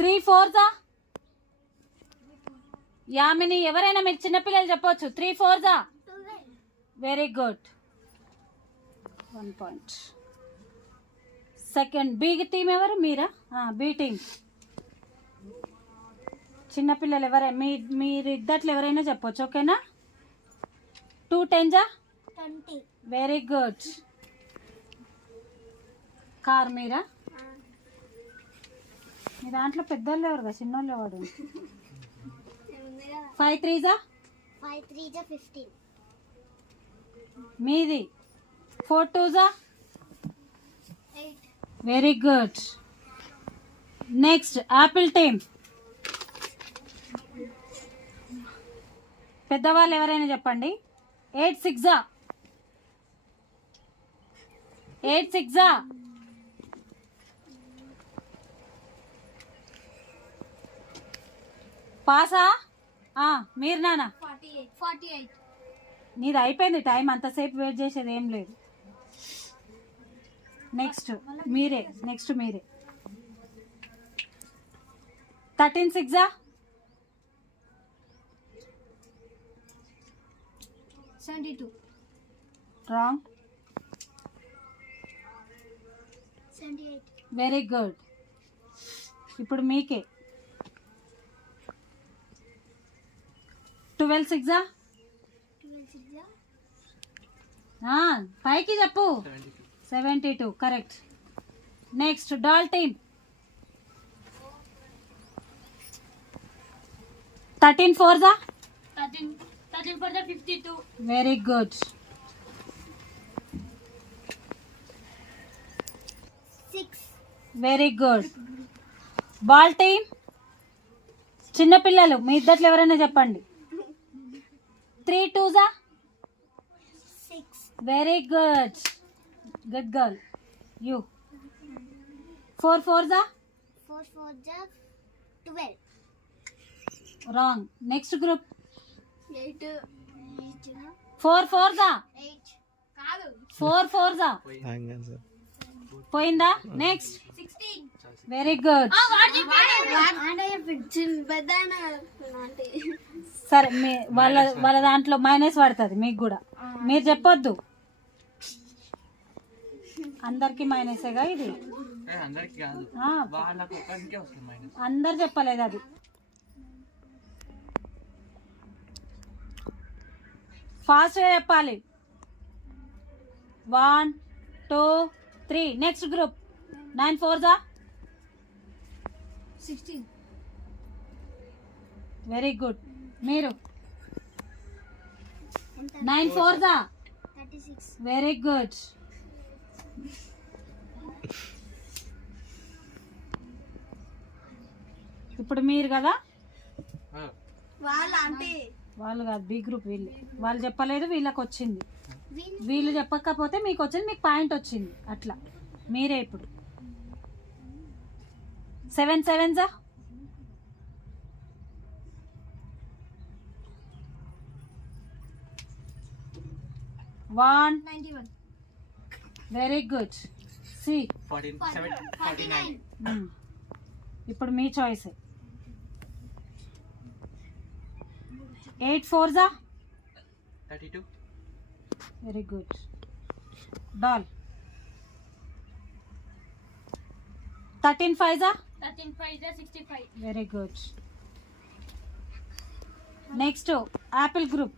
Three ఫోర్జా Yamini ఎవరైనా మీరు చిన్నపిల్లలు చెప్పొచ్చు. Three ఫోర్జా very good one point second B team ఎవరు? మీరా? బి టీం చిన్నపిల్లలు ఎవరైనా మీ మీరు ఇద్దట్లు ఎవరైనా చెప్పొచ్చు ఓకేనా? టూ టెన్జా వెరీ గుడ్ కార్ మీరా? మీ దాంట్లో పెద్దోళ్ళు ఎవరు కదా చిన్నోళ్ళు ఎవరు? ఫైవ్ త్రీజా ఫైవ్ త్రీ జా ఫిఫ్టీన్ మీది? Four టూజా very good next apple team పెద్దవాళ్ళు ఎవరైనా చెప్పండి? ఎయిట్ సిక్సా ఎయిట్ సిక్సా పాసా? మీరు నానా నీది అయిపోయింది టైం అంతసేపు వెయిట్ చేసేది ఏం లేదు. నెక్స్ట్ మీరే నెక్స్ట్ మీరే. Thirteen సిక్సా seventy two wrong very good ఇప్పుడు మీకే. ట్వెల్వ్ సిక్సా పైకి చెప్పు. Seventy two correct. Next doll team thirteen ఫోర్జా thirteen thirteen four జా fifty two. Very good. Six. Very good. Ball team? చిన్నపిల్లలు మీ ఇద్దట్లు ఎవరైనా చెప్పండి. Three టూజా six very good good girl you four ఫోర్జా four four జా twelve wrong next group eight four కాదు. Four ఫోర్జా పోయిందా నెక్స్ట్ సిక్స్టీన్ వెరీ గుడ్ సరే మీ వాళ్ళ వాళ్ళ దాంట్లో మైనస్ పడుతుంది మీకు కూడా. మీరు చెప్పొద్దు. అందరికి మైనసేగా ఇది? అందరికి కాదు. ఆ, వాళ్ళకి ఒకరికే వస్తుంది మైనస్ అందరు చెప్పలేదు అది. ఫాస్ట్గా చెప్పాలి. One two three next group nine ఫోర్జా sixteen very good మీరు nine thirty six very good ఇప్పుడు మీరు కదా? వాళ్ళు కాదు బి గ్రూప్ వీళ్ళు. వాళ్ళు చెప్పలేదు వీళ్ళకి వచ్చింది. వీళ్ళు చెప్పకపోతే మీకు వచ్చింది మీకు పాయింట్ వచ్చింది. అట్లా. మీరే ఇప్పుడు. సెవెన్ సెవెన్ జా one ninety one very good C forty seven forty nine ఇప్పుడు మీ చాయిస్ ఎయిట్ ఫోర్ జా thirty two very good doll thirteen five జా thirteen five sixty five? Very good. Next apple group.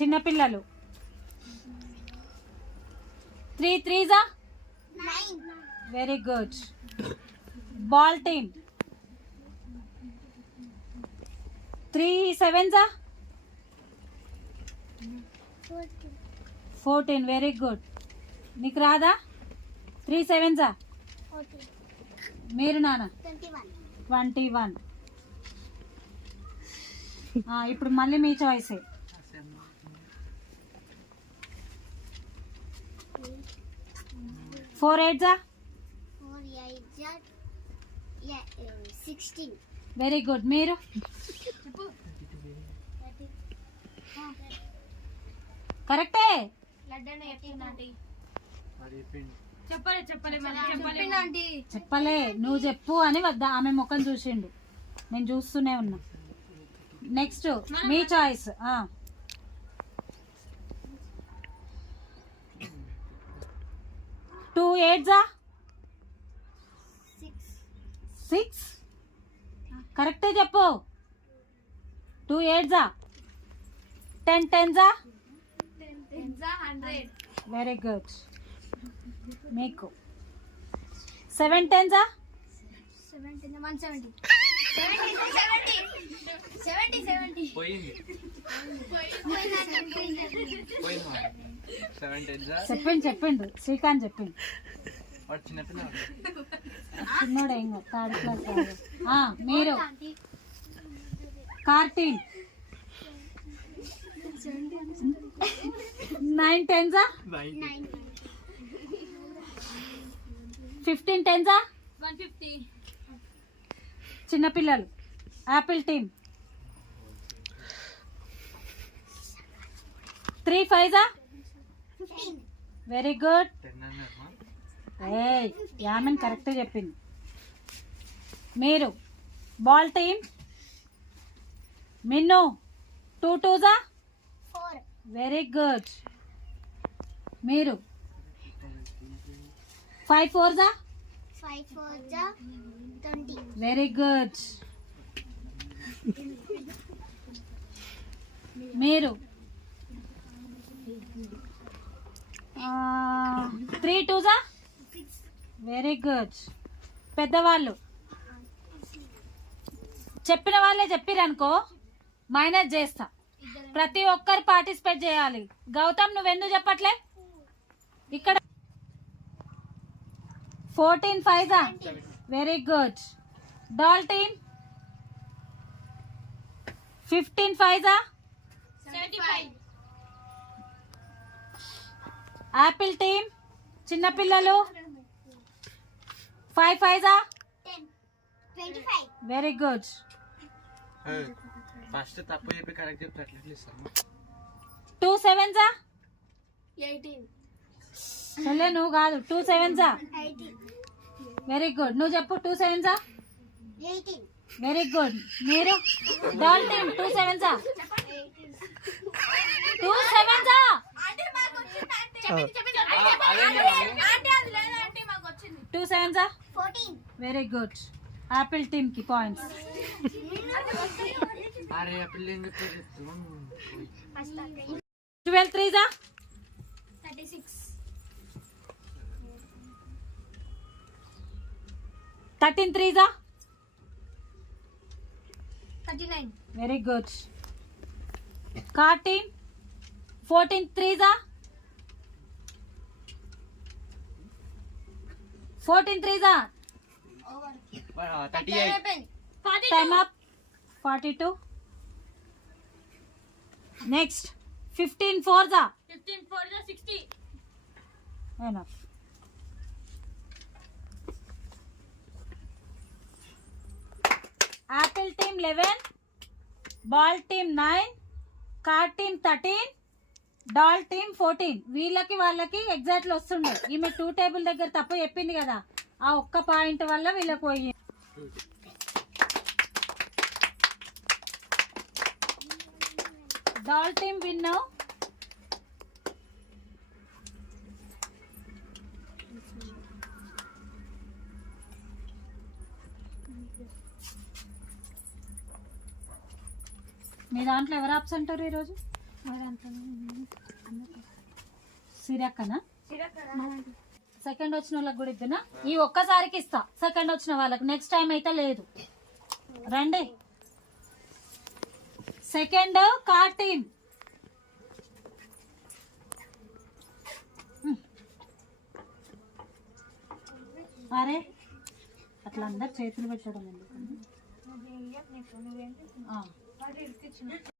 చిన్నపిల్లలు three three జా nine very good. Ball team. Three seven జా fourteen. Very good. నీకు రాదా? Three seven జా fourteen. మీరు నాన్న? Twenty one. Twenty one. ఇప్పుడు మళ్ళీ మీ చాయిసే ఫోర్ ఎయిట్ జా వెరీ గుడ్ మీరు? కరెక్టే చెప్పలే చెప్పలే చెప్పలే చెప్పలే. నువ్వు చెప్పు అని వద్దా? ఆమె ముఖం చూసిండు. నేను చూస్తూనే ఉన్నా. నెక్స్ట్ మీ చాయిస్ టూ ఎయిట్జా సిక్స్ కరెక్టే చెప్పు. టూ ఎయిట్జా టెన్ టెన్జా హండ్రెడ్ వెరీ గుడ్ మీకు. Seven టెన్జా seventy one seventy seventy seventy seventy పోయింది. పోయింది. సెవెన్ టెన్ చెప్పిండు చెప్పిండు. శ్రీకాంత్ చెప్పిండు. చిన్నోడు కాదు, థర్డ్ క్లాస్ మీరు. కార్టీన్ నైన్ నైన్ ఫిఫ్టీన్ టెన్జా వన్ ఫిఫ్టీ. చిన్నపిల్లలు. Apple team. త్రీ ఫైవ్జా ఫిఫ్టీన్. వెరీ గుడ్ ఏ యామెన్ కరెక్ట్ చెప్పింది. మీరు బాల్ టీమ్. మిన్ను టూ టూజా వెరీ గుడ్ మీరు ఫైవ్ ఫోర్ జా ట్వంటీ వెరీ గుడ్ మీరు త్రీ టూజా సిక్స్ వెరీ గుడ్ పెద్దవాళ్ళు. చెప్పిన వాళ్ళే చెప్పిరనుకో మైనస్ చేస్తా. ప్రతి ఒక్కరు పార్టిసిపేట్ చేయాలి. గౌతమ్ నువ్వెందుకు చెప్పట్లే? ఇక్కడ fourteen five very good doll team fifteen five seventy five apple team చిన్నపిల్లలు five five very good first తప్పు చెప్పి కరెక్ట్ చెప్తే టూ సెవెన్జా ఎయిటీన్ చెల్లె నువ్వు కాదు టూ ఎయిటీన్ వెరీ గుడ్ నువ్వు చెప్పు టూ ఎయిటీన్ వెరీ గుడ్ మీరు? Doll team two sevens are two sevens are two fourteen very good apple టీమ్కి points twelve threes are thirty six Thirteen threes are? Thirty-nine. Very good. Fourteen, Fourteen threes are? Fourteen threes are? Over. Thirty-eight. Time up. Forty-two. Next. Fifteen fours are? Fifteen fours are sixty. Enough. Apple team eleven ball team nine car team thirteen doll team fourteen. వీళ్ళకి వాళ్ళకి ఎగ్జాక్ట్లు వస్తుండే ఈమె two table దగ్గర తప్పు చెప్పింది కదా. ఆ ఒక్క పాయింట్ వల్ల వీళ్ళకి పోయి డాల్ టీమ్ విన్నావు మీ దాంట్లో ఎవరు ఆబ్సెంటారు ఈరోజు? సిరక్కనా? సెకండ్ వచ్చిన వాళ్ళకి కూడా ఇద్దునా? ఈ ఒక్కసారికి ఇస్తా. సెకండ్ వచ్చిన వాళ్ళకి. నెక్స్ట్ టైం అయితే లేదు. రండి. సెకండ్ కార్ టీమ్ అరే అట్లా అందరు చేతులు పెట్టడం ఎందుకు ఆ.